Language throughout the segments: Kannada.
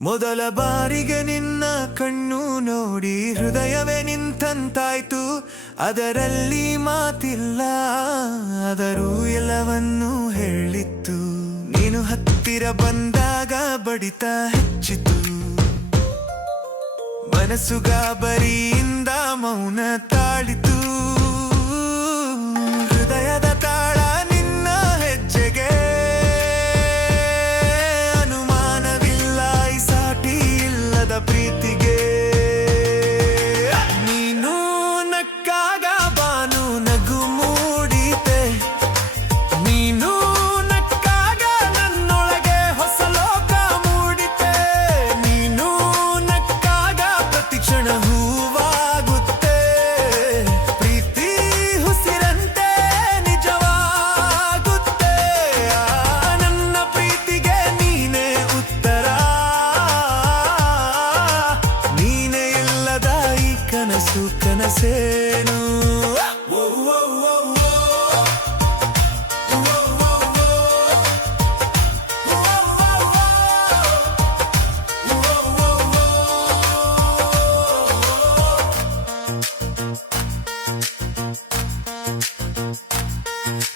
ಮೊದಲ ಬಾರಿಗೆ ನಿನ್ನ ಕಣ್ಣು ನೋಡಿ ಹೃದಯವೇ ನಿಂತಂತಾಯ್ತು. ಅದರಲ್ಲಿ ಮಾತಿಲ್ಲ, ಆದರೂ ಎಲ್ಲವನ್ನೂ ಹೇಳಿತ್ತು. ನೀನು ಹತ್ತಿರ ಬಂದಾಗ ಬಡಿತ ಹೆಚ್ಚಿತು. ಮನಸ್ಸು ಗಾಬರಿಯಿಂದ ಮೌನ ತಾಳಿತು. ಹೃದಯದ ತಾಳ ನಿನ್ನ ಹೆಜ್ಜೆಗೆ, ಅನುಮಾನವಿಲ್ಲ ಈ ಸಾಟಿ ಇಲ್ಲದ ಪ್ರೀತಿಗೆ. ನೀನು ನಕ್ಕಾಗ ಬಾನು ನಗು ಮೂಡಿತೆ. ನೀನು ನಕ್ಕಾಗ ನನ್ನೊಳಗೆ ಹೊಸ ಲೋಕ ಮೂಡಿತೆ. ನೀನು ನಕ್ಕಾಗ ಪ್ರತಿ ಕ್ಷಣ ಹೂವಾಗುತ್ತೆ. ಪ್ರೀತಿ ಹುಸಿರಂತೆ ನಿಜವಾಗುತ್ತೆ. ನನ್ನ ಪ್ರೀತಿಗೆ ನೀನೇ ಉತ್ತರ. ನೀನೇ ಇಲ್ಲದ ಈ ಕನಸು ಕನಸೇನು.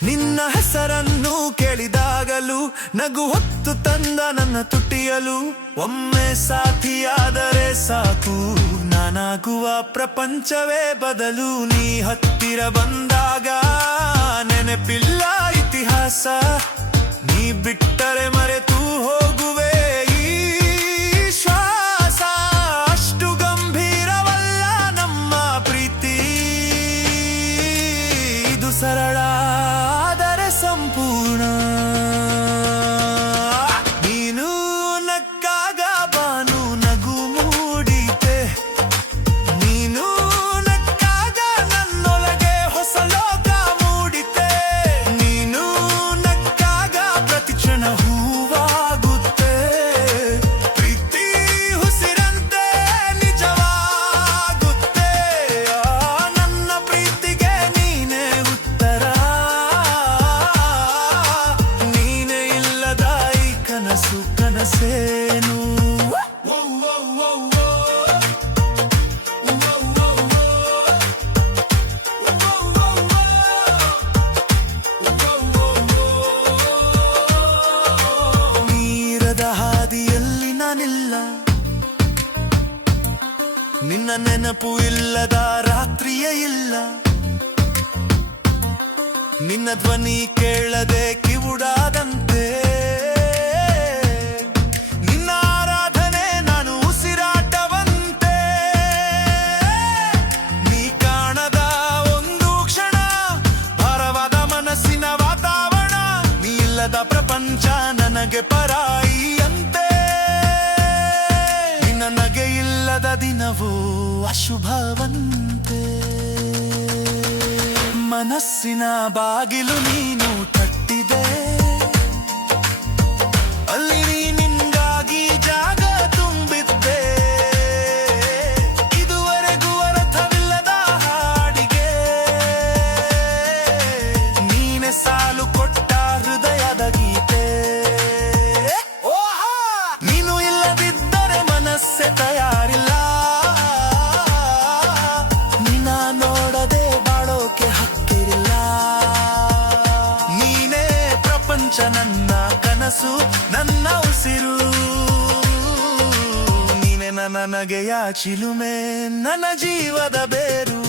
ನಿನ್ನ ಹೆಸರನ್ನು ಕೇಳಿದಾಗಲೂ ನಗು ಹೊತ್ತು ತಂದ ನನ್ನ ತುಟಿಯಲು. ಒಮ್ಮೆ ಸಾಥಿಯಾದರೆ ಸಾಕು, ನಾನಾಗುವ ಪ್ರಪಂಚವೇ ಬದಲು. ನೀ ಹತ್ತಿರ ಬಂದಾಗ ನೆನಪಿಲ್ಲ ಇತಿಹಾಸ. ನೀ ಬಿಟ್ಟರೆ ಮರೆತು ಹೋಗುವೆ ಈ ಶ್ವಾಸ. ಅಷ್ಟು ಗಂಭೀರವಲ್ಲ ನಮ್ಮ ಪ್ರೀತಿ. ಇದು ಸರಳ ಆದರೆ ಸಂಪೂರ್ಣ. ನೀನು ನಕ್ಕಾಗ ಬಾನು ನಗು ಮೂಡಿತೆ. ನೀನು ನಕ್ಕಾಗ ನನ್ನೊಳಗೆ ಹೊಸ ಲೋಕ ಮೂಡಿತೆ. ನೀನು ನಕ್ಕಾಗ ಪ್ರತಿ ಕ್ಷಣ ಹೂವಾಗುತ್ತೆ. ಪ್ರೀತಿ ಹುಸಿರಂತೆ ನಿಜವಾಗುತ್ತೆ. ನನ್ನ ಪ್ರೀತಿಗೆ ನೀನೇ ಉತ್ತರ. ನೀನೇ ಇಲ್ಲದ ಈ ಕನಸು ಕನಸೇನು. ನೀರದ ಹಾದಿಯಲ್ಲಿ ನಾನಿಲ್ಲ, ನಿನ್ನ ನೆನಪು ಇಲ್ಲದ ರಾತ್ರಿಯೇ ಇಲ್ಲ. ನಿನ್ನ ಧ್ವನಿ ಕೇಳದೆ ಕಿವುಡಾದಂತೆ. ನಿನ್ನ ಆರಾಧನೆ ನಾನು ಉಸಿರಾಟವಂತೆ. ನೀ ಕಾಣದ ಒಂದು ಕ್ಷಣ ಭಾರವಾದ ಮನಸ್ಸಿನ ವಾತಾವರಣ. ನೀ ಇಲ್ಲದ ಪ್ರಪಂಚ ನನಗೆ ಪರಾಯಿಯಂತೆ. ನಿನ್ನ ನಗೆ ಇಲ್ಲದ ದಿನವೂ ಅಶುಭವಂತೆ. ಮನಸ್ಸಿನ ಬಾಗಿಲು ನೀನು ತಟ್ಟಿದೆ. ಅಲ್ಲಿ ನಿನ್ಗಾಗಿ ಜಾಗ ತುಂಬಿದ್ದೆ. ಇದುವರೆಗೂ ಅರ್ಥವಿಲ್ಲದ ಹಾಡಿಗೆ ನೀನೆ ಸಾಲು ಕೊಟ್ಟ ಹೃದಯದ ಗೀತೆ. ನೀನು ಇಲ್ಲದಿದ್ದರೆ ಮನಸ್ಸೆ ತಯಾರಿಲ್ಲ. ನಿನ್ನ ನೋಡದೆ ಬಾಳೋಕೆ ಹಕ್ಕಿರಿಲ್ಲ. ನೀನೇ ಪ್ರಪಂಚ, ನನ್ನ ಕನಸು, ನನ್ನ ಉಸಿರು. ನೀನೆ ನನ್ನ ನಗೆಯ ಚಿಲುಮೆ, ನನ್ನ ಜೀವದ ಬೇರು.